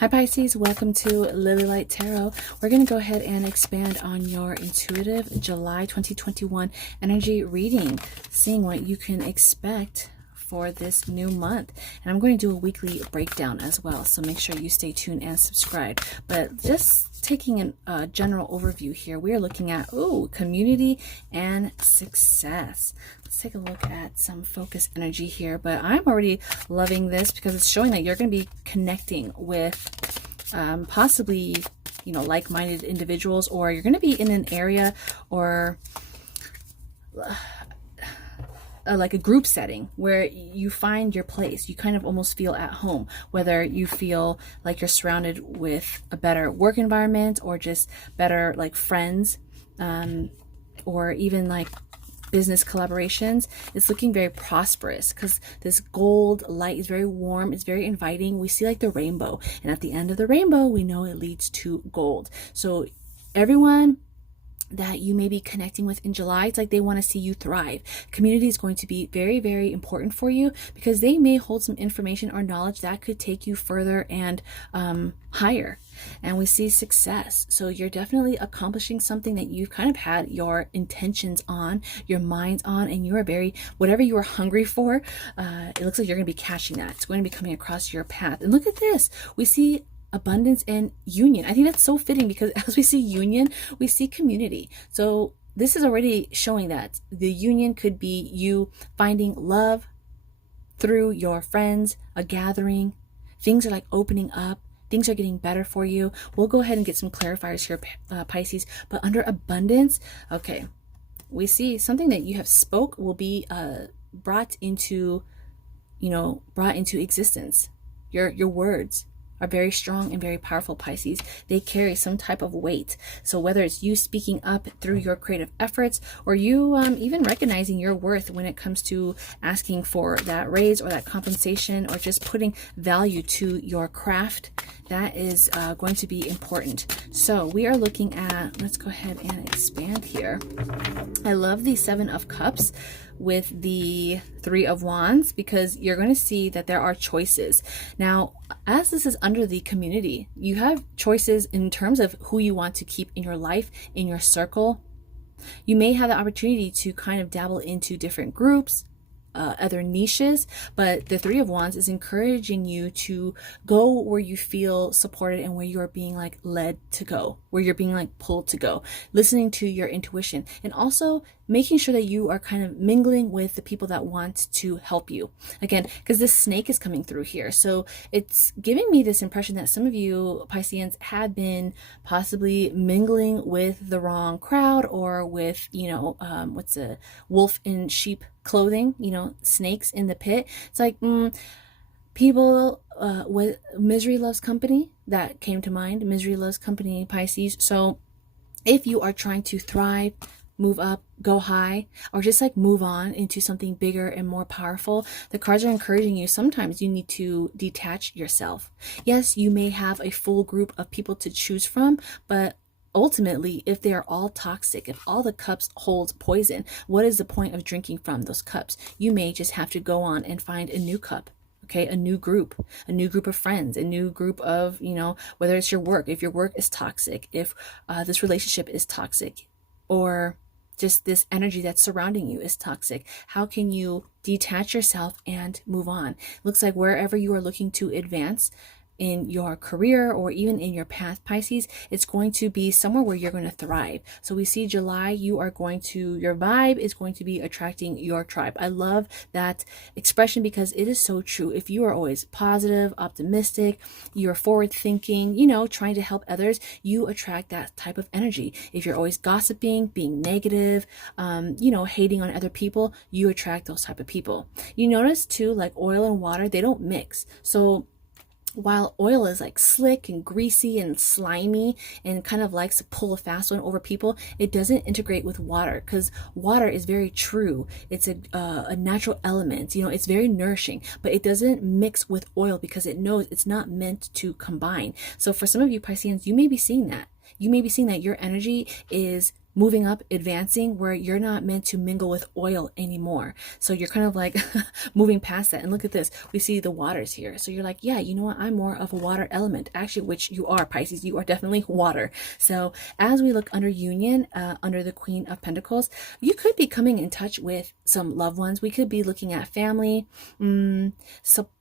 Hi Pisces, welcome to Lily Light Tarot. We're going to go ahead and expand on your intuitive July 2021 energy reading, seeing what you can expect for this new month. And I'm going to do a weekly breakdown as well, so make sure you stay tuned and subscribe. But just taking a general overview here, we are looking at community and success. Let's take a look at some focus energy here, but I'm already loving this because it's showing that you're going to be connecting with possibly, like-minded individuals, or you're going to be in an area or like a group setting where you find your place. You kind of almost feel at home, whether you feel like you're surrounded with a better work environment or just better like friends, or even like business collaborations. It's looking very prosperous because this gold light is very warm. It's very inviting. We see like the rainbow, and at the end of the rainbow, we know it leads to gold. So everyone that you may be connecting with in July, it's like they want to see you thrive. Community is going to be very, very important for you because they may hold some information or knowledge that could take you further and higher. And we see success. So you're definitely accomplishing something that you've kind of had your intentions on, your minds on, and you are very, whatever you are hungry for, it looks like you're going to be catching that. It's going to be coming across your path. And look at this. We see abundance and union. I think that's so fitting because as we see union, we see community. So this is already showing that the union could be you finding love through your friends, a gathering. Things are like opening up. Things are getting better for you. We'll go ahead and get some clarifiers here, Pisces. But under abundance, okay, we see something that you have spoke will be brought into existence. Your words are very strong and very powerful, Pisces. They carry some type of weight. So whether it's you speaking up through your creative efforts, or you even recognizing your worth when it comes to asking for that raise or that compensation, or just putting value to your craft, that is going to be important. So we are looking at, let's go ahead and expand here. I love the Seven of Cups with the Three of Wands because you're going to see that there are choices. Now, as this is under the community, you have choices in terms of who you want to keep in your life, in your circle. You may have the opportunity to kind of dabble into different groups, other niches, but the Three of Wands is encouraging you to go where you feel supported and where you are being like led to go, where you're being like pulled to go, listening to your intuition, and also making sure that you are kind of mingling with the people that want to help you. Again, because this snake is coming through here. So it's giving me this impression that some of you Pisceans had been possibly mingling with the wrong crowd, or with, what's a wolf in sheep clothing, snakes in the pit. It's like people with misery loves company. That came to mind. Misery loves company, Pisces. So if you are trying to thrive, move up, go high, or just like move on into something bigger and more powerful, the cards are encouraging you. Sometimes you need to detach yourself. Yes, you may have a full group of people to choose from, but ultimately, if they are all toxic, if all the cups hold poison, what is the point of drinking from those cups? You may just have to go on and find a new cup. Okay, a new group of friends, a new group of, whether it's your work, if your work is toxic, if this relationship is toxic, or just this energy that's surrounding you is toxic. How can you detach yourself and move on? Looks like wherever you are looking to advance in your career or even in your path, Pisces, it's going to be somewhere where you're going to thrive. So we see July, your vibe is going to be attracting your tribe. I love that expression because it is so true. If you are always positive, optimistic, you're forward thinking, trying to help others, you attract that type of energy. If you're always gossiping, being negative, hating on other people, you attract those type of people. You notice too, like oil and water, they don't mix. So while oil is like slick and greasy and slimy and kind of likes to pull a fast one over people, it doesn't integrate with water because water is very true. It's a natural element, it's very nourishing, but it doesn't mix with oil because it knows it's not meant to combine. So for some of you Pisceans, you may be seeing that. You may be seeing that your energy is moving up, advancing, where you're not meant to mingle with oil anymore. So you're kind of like moving past that. And look at this. We see the waters here. So you're like, yeah, you know what? I'm more of a water element. Actually, which you are, Pisces. You are definitely water. So as we look under union, under the Queen of Pentacles, you could be coming in touch with some loved ones. We could be looking at family,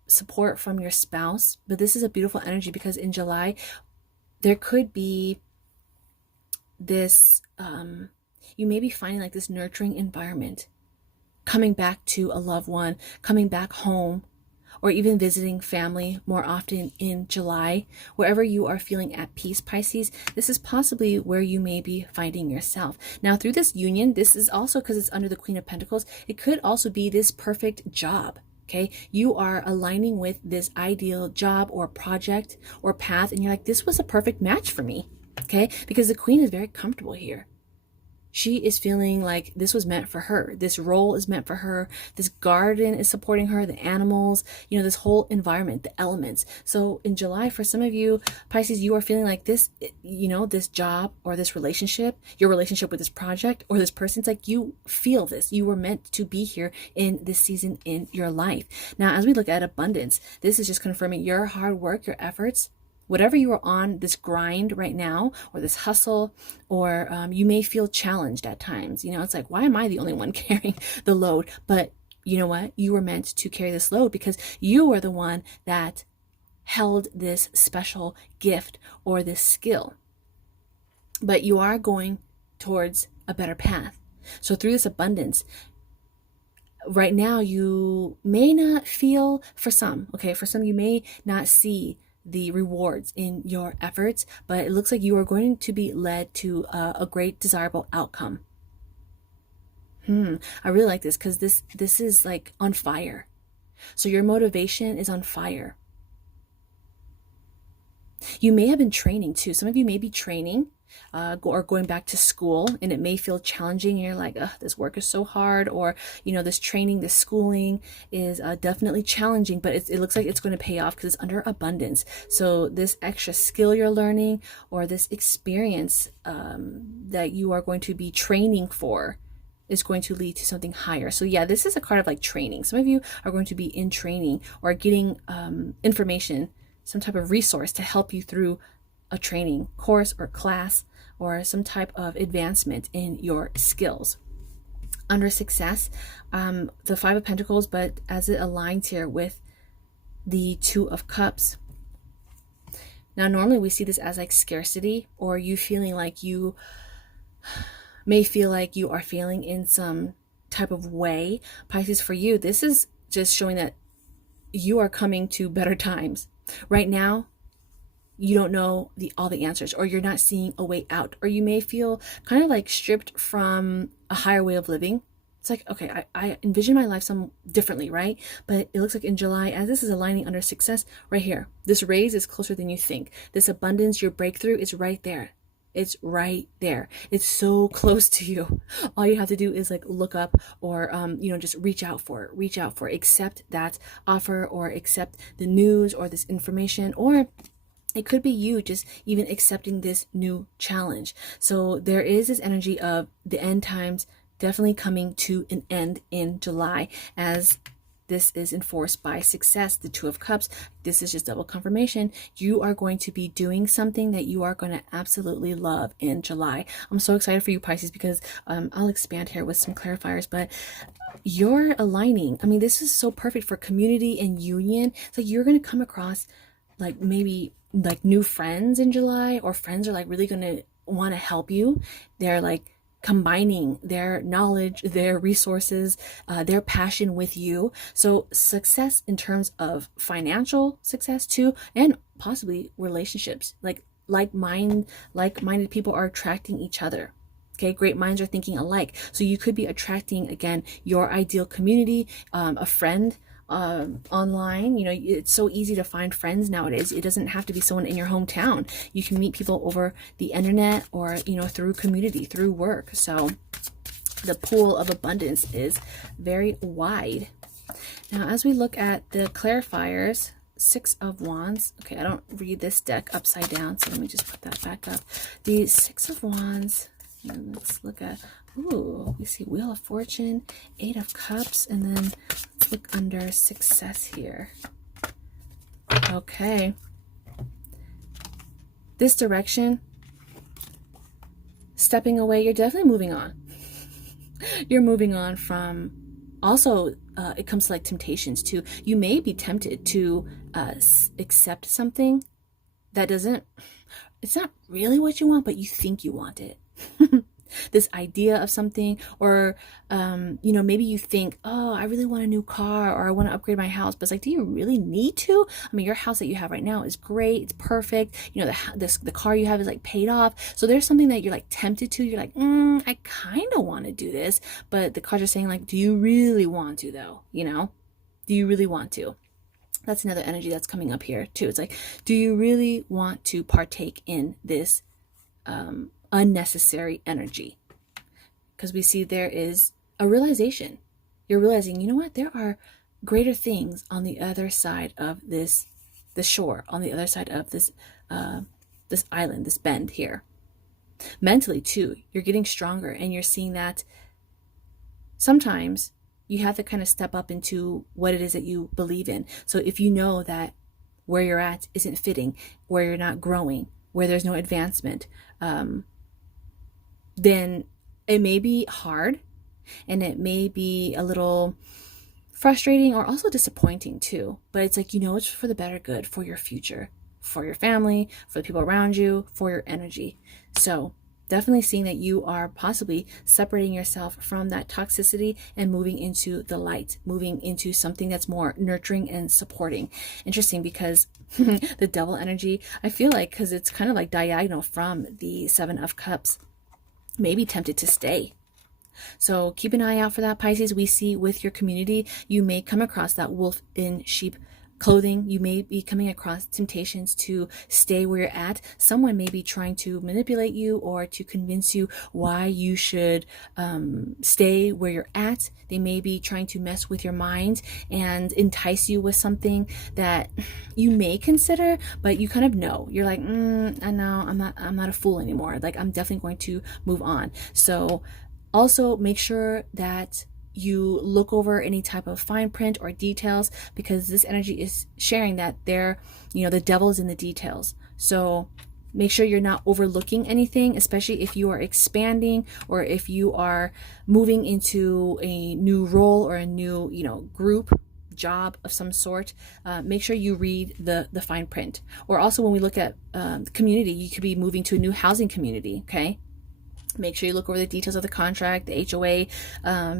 support from your spouse. But this is a beautiful energy because in July, there could be this, you may be finding like this nurturing environment, coming back to a loved one, coming back home, or even visiting family more often in July. Wherever you are feeling at peace, Pisces, this is possibly where you may be finding yourself. Now, through this union, this is also because it's under the Queen of Pentacles, it could also be this perfect job. Okay, you are aligning with this ideal job or project or path, and you're like, this was a perfect match for me. Okay, because the Queen is very comfortable here. She is feeling like this was meant for her. This role is meant for her. This garden is supporting her, the animals, you know, this whole environment, the elements. So in July, for some of you, Pisces, you are feeling like this, you know, this job or this relationship, your relationship with this project or this person, it's like you feel this. You were meant to be here in this season in your life. Now, as we look at abundance, this is just confirming your hard work, your efforts, whatever you are on this grind right now, or this hustle, or you may feel challenged at times. You know, it's like, why am I the only one carrying the load? But you know what? You were meant to carry this load because you are the one that held this special gift or this skill. But you are going towards a better path. So through this abundance, right now you may not feel, for some, you may not see the rewards in your efforts, but it looks like you are going to be led to a great desirable outcome. I really like this because this is like on fire. So your motivation is on fire. You may have been training too. Some of you may be training or going back to school, and it may feel challenging. You're like, this work is so hard, or you know, this training, this schooling is definitely challenging, but it looks like it's going to pay off because it's under abundance. So this extra skill you're learning, or this experience that you are going to be training for, is going to lead to something higher. So yeah, this is a card of like training. Some of you are going to be in training or getting information, some type of resource to help you through a training course or class or some type of advancement in your skills. Under success, the Five of Pentacles, but as it aligns here with the Two of Cups. Now, normally we see this as like scarcity, or you feeling like you may feel like you are failing in some type of way. Pisces, for you, this is just showing that you are coming to better times. Right now, you don't know all the answers, or you're not seeing a way out, or you may feel kind of like stripped from a higher way of living. It's like, okay, I envision my life some differently, right? But it looks like in July, as this is aligning under success right here, this raise is closer than you think. This abundance, your breakthrough is right there. It's right there. It's so close to you. All you have to do is like look up, or just reach out for it. Accept that offer, or accept the news or this information, or it could be you just even accepting this new challenge. So there is this energy of the end times definitely coming to an end in July, as this is enforced by success, the Two of Cups. This is just double confirmation. You are going to be doing something that you are going to absolutely love in July. I'm so excited for you, Pisces, because I'll expand here with some clarifiers, but you're aligning. I mean, this is so perfect for community and union. It's like you're going to come across like maybe like new friends in July, or friends are like really going to want to help you. They're like combining their knowledge, their resources, their passion with you. So success in terms of financial success too, and possibly relationships. Like-minded people are attracting each other. Okay, great minds are thinking alike. So you could be attracting, again, your ideal community, a friend online. You know, it's so easy to find friends nowadays. It doesn't have to be someone in your hometown. You can meet people over the internet, or through community, through work. So the pool of abundance is very wide. Now, as we look at the clarifiers, Six of Wands. Okay, I don't read this deck upside down, so let me just put that back up. The Six of Wands. And let's look at, ooh, we see Wheel of Fortune, 8 of Cups, and then let's look under success here. Okay. This direction, stepping away, you're definitely moving on. You're moving on from, also, it comes to like temptations too. You may be tempted to accept something that doesn't, it's not really what you want, but you think you want it. This idea of something, or you know, maybe you think, oh, I really want a new car, or I want to upgrade my house, but it's like, do you really need to? I mean, your house that you have right now is great, it's perfect, you know, the car you have is like paid off, so there's something that you're like tempted to, you're like, I kind of want to do this, but the cards are saying like, do you really want to though? You know, do you really want to? That's another energy that's coming up here too. It's like, do you really want to partake in this unnecessary energy? Because we see there is a realization. You're realizing, you know what, there are greater things on the other side of the shore, on the other side of this this island, this bend here. Mentally too, you're getting stronger, and you're seeing that sometimes you have to kind of step up into what it is that you believe in. So if you know that where you're at isn't fitting, where you're not growing, where there's no advancement, then it may be hard, and it may be a little frustrating, or also disappointing too. But it's like, you know, it's for the better good, for your future, for your family, for the people around you, for your energy. So definitely seeing that you are possibly separating yourself from that toxicity and moving into the light, moving into something that's more nurturing and supporting. Interesting, because the Devil energy, I feel like, because it's kind of like diagonal from the 7 of Cups, may be tempted to stay. So keep an eye out for that, Pisces. We see with your community, you may come across that wolf in sheep clothing. You may be coming across temptations to stay where you're at. Someone may be trying to manipulate you, or to convince you why you should stay where you're at. They may be trying to mess with your mind and entice you with something that you may consider, but you kind of know. You're like, I know, I'm not a fool anymore. Like, I'm definitely going to move on. So also make sure that you look over any type of fine print or details, because this energy is sharing that there, you know, the devil is in the details. So make sure you're not overlooking anything, especially if you are expanding, or if you are moving into a new role, or a new, you know, group, job of some sort. Make sure you read the fine print. Or also, when we look at the community, you could be moving to a new housing community. Okay, make sure you look over the details of the contract, the HOA,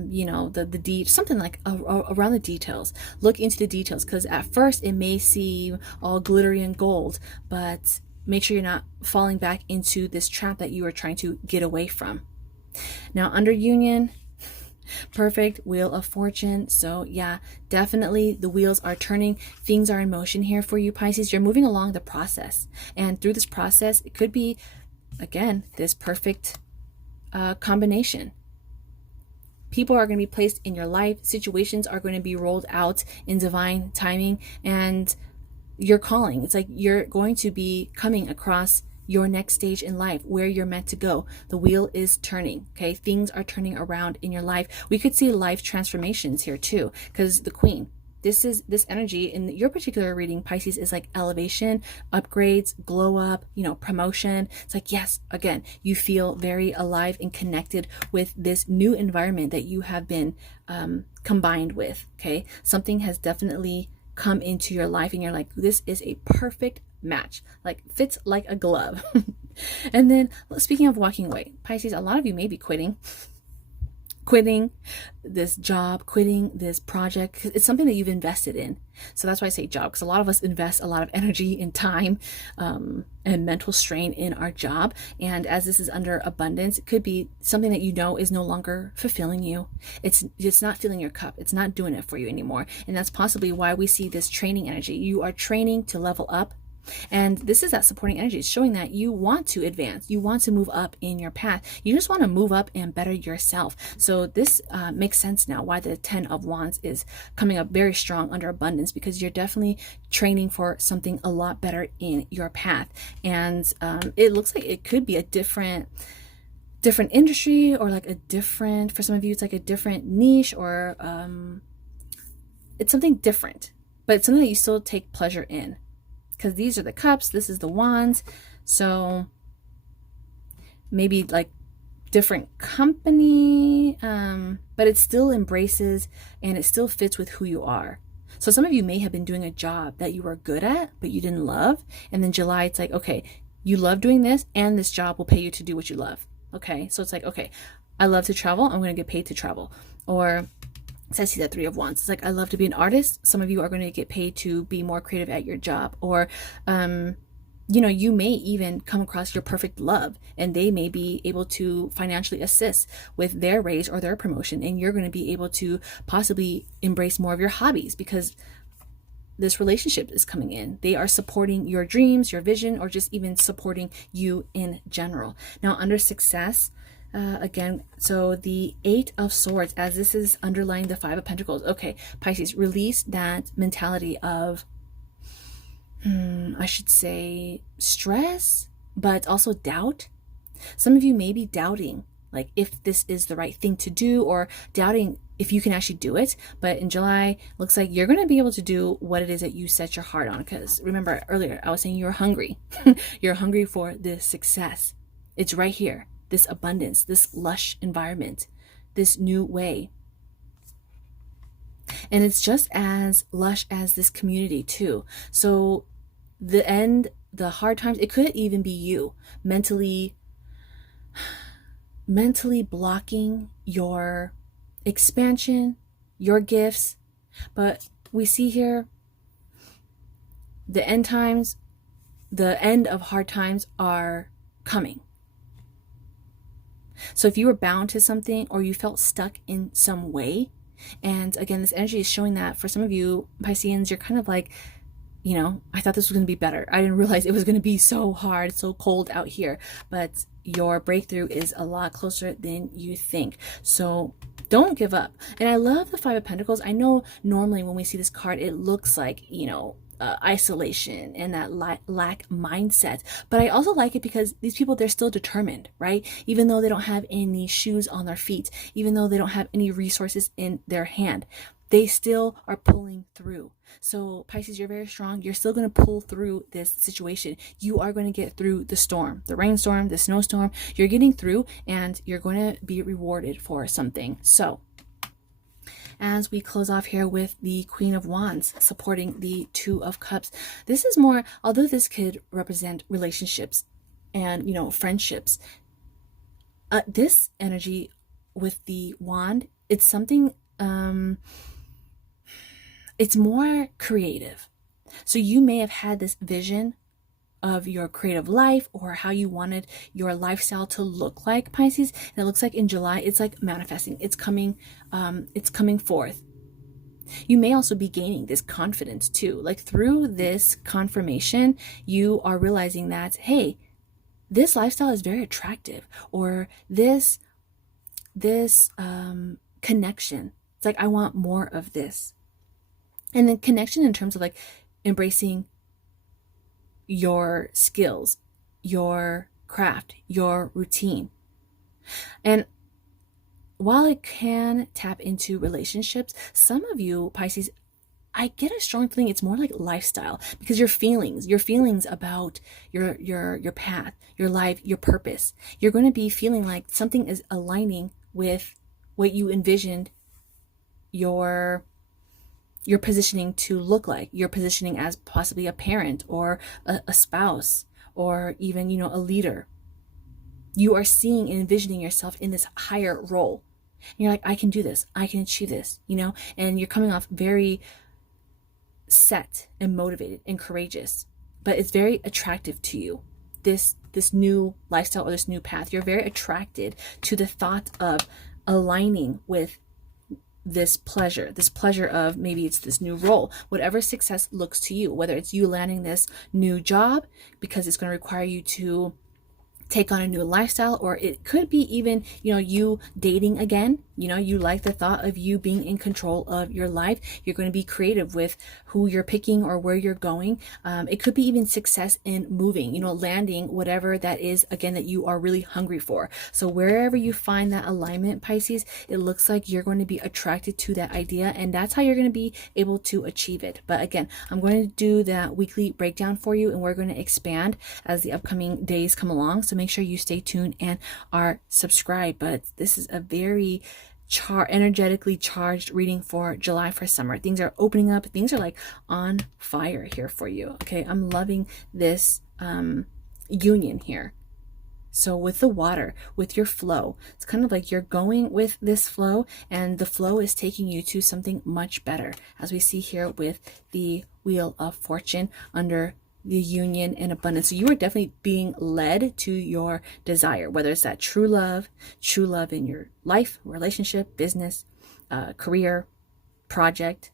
you know, the deed, something like around the details. Look into the details, because at first it may seem all glittery and gold, but make sure you're not falling back into this trap that you are trying to get away from. Now, under union, perfect, Wheel of Fortune. So yeah, definitely the wheels are turning. Things are in motion here for you, Pisces. You're moving along the process. And through this process, it could be, again, this perfect combination. People are going to be placed in your life. Situations are going to be rolled out in divine timing, and you're calling. It's like you're going to be coming across your next stage in life, where you're meant to go. The wheel is turning. Okay, things are turning around in your life. We could see life transformations here too, because the Queen, this energy in your particular reading, Pisces, is like elevation, upgrades, glow up, you know, promotion. It's like, yes, again, you feel very alive and connected with this new environment that you have been combined with. Okay, something has definitely come into your life, and you're like, this is a perfect match, like fits like a glove. And then, speaking of walking away, Pisces, a lot of you may be quitting this job, quitting this project. It's something that you've invested in. So that's why I say job, because a lot of us invest a lot of energy and time and mental strain in our job. And as this is under abundance, it could be something that you know is no longer fulfilling you. It's not filling your cup. It's not doing it for you anymore. And that's possibly why we see this training energy. You are training to level up. And this is that supporting energy. It's showing that you want to advance. You want to move up in your path. You just want to move up and better yourself. So this makes sense now why the 10 of Wands is coming up very strong under abundance, because you're definitely training for something a lot better in your path. And it looks like it could be a different different industry, or like a different, for some of you, it's like a different niche, or it's something different, but it's something that you still take pleasure in. Because these are the cups, this is the wands. So maybe like different company, but it still embraces and it still fits with who you are. So some of you may have been doing a job that you were good at, but you didn't love. And then July, it's like, okay, you love doing this, and this job will pay you to do what you love. Okay, so it's like, okay, I love to travel, I'm going to get paid to travel. Or, so I see that 3 of Wands. It's like, I love to be an artist. Some of you are going to get paid to be more creative at your job. Or, you know, you may even come across your perfect love, and they may be able to financially assist with their raise or their promotion. And you're going to be able to possibly embrace more of your hobbies because this relationship is coming in. They are supporting your dreams, your vision, or just even supporting you in general. Now, under success, again, so the 8 of Swords, as this is underlying the 5 of Pentacles. Okay, Pisces, release that mentality of, I should say, stress, but also doubt. Some of you may be doubting, like, if this is the right thing to do, or doubting if you can actually do it. But in July, looks like you're going to be able to do what it is that you set your heart on. Because remember earlier, I was saying you're hungry. You're hungry for this success. It's right here. This abundance, this lush environment, this new way. And it's just as lush as this community too. So the end, the hard times, it could even be you mentally blocking your expansion, your gifts. But we see here the end times, the end of hard times are coming. So if you were bound to something, or you felt stuck in some way, and again, this energy is showing that for some of you Pisceans, you're kind of like, you know, I thought this was going to be better. I didn't realize it was going to be so hard, so cold out here. But your breakthrough is a lot closer than you think. So don't give up. And I love the 5 of Pentacles. I know normally when we see this card, it looks like, you know, isolation and that lack mindset. But I also like it because these people, they're still determined, right? Even though they don't have any shoes on their feet, even though they don't have any resources in their hand, they still are pulling through. So Pisces, you're very strong. You're still going to pull through this situation. You are going to get through the storm, the rainstorm, the snowstorm. You're getting through, and you're going to be rewarded for something. So as we close off here with the Queen of Wands supporting the 2 of Cups, this is more, although this could represent relationships and, you know, friendships, this energy with the wand, it's something, it's more creative. So you may have had this vision of your creative life, or how you wanted your lifestyle to look like, Pisces. And it looks like in July, it's like manifesting. It's coming forth. You may also be gaining this confidence too. Like through this confirmation, you are realizing that, hey, this lifestyle is very attractive, or this connection. It's like, I want more of this. And then connection in terms of like embracing your skills, your craft, your routine. And while it can tap into relationships, some of you Pisces, I get a strong feeling it's more like lifestyle, because your feelings about your path, your life, your purpose, you're going to be feeling like something is aligning with what you envisioned your positioning to look like. Your positioning as possibly a parent, or a spouse, or even, you know, a leader. You are seeing and envisioning yourself in this higher role. And you're like, I can do this, I can achieve this, you know, and you're coming off very set and motivated and courageous. But it's very attractive to you, this new lifestyle, or this new path. You're very attracted to the thought of aligning with this pleasure of, maybe it's this new role, whatever success looks to you, whether it's you landing this new job because it's going to require you to take on a new lifestyle, or it could be even, you dating again. You like the thought of you being in control of your life. You're going to be creative with who you're picking or where you're going. It could be even success in moving, landing whatever that is, again, that you are really hungry for. So wherever you find that alignment, Pisces, it looks like you're going to be attracted to that idea, and that's how you're going to be able to achieve it. But again, I'm going to do that weekly breakdown for you, and we're going to expand as the upcoming days come along. So make sure you stay tuned and are subscribed. But this is a very energetically charged reading for July for summer. Things are opening up. Things are like on fire here for you. Okay, I'm loving this union here. So with the water, with your flow, it's kind of like you're going with this flow, and the flow is taking you to something much better, as we see here with the Wheel of Fortune under the union and abundance. So you are definitely being led to your desire, whether it's that true love in your life, relationship, business, career, project.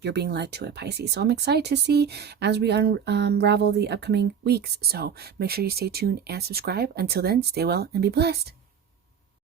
You're being led to it, Pisces. So I'm excited to see as we unravel the upcoming weeks. So make sure you stay tuned and subscribe. Until then, stay well and be blessed.